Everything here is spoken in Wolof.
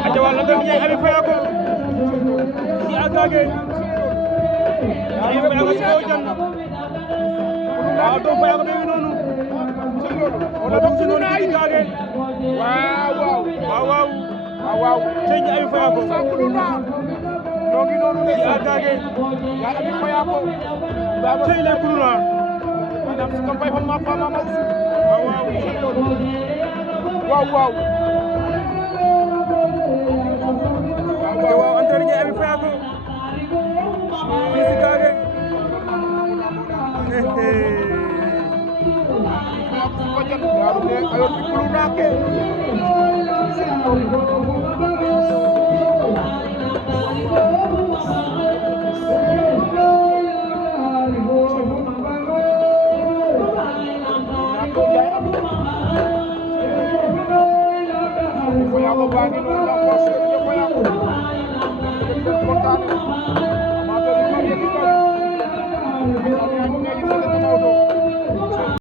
aja wala dem ñay abi faya ko ci agage ay faya ko ci ko jan waaw do faya ko be nonu wala bok ci nonu ci agage waaw tay ñay abi faya ko ñogi nonu ci agage ya abi faya ko tay le kuluna madam ci kam fay fa ma fa ma waaw antara ñay abi faya ko ci agage ayo pikulu nake Thank you.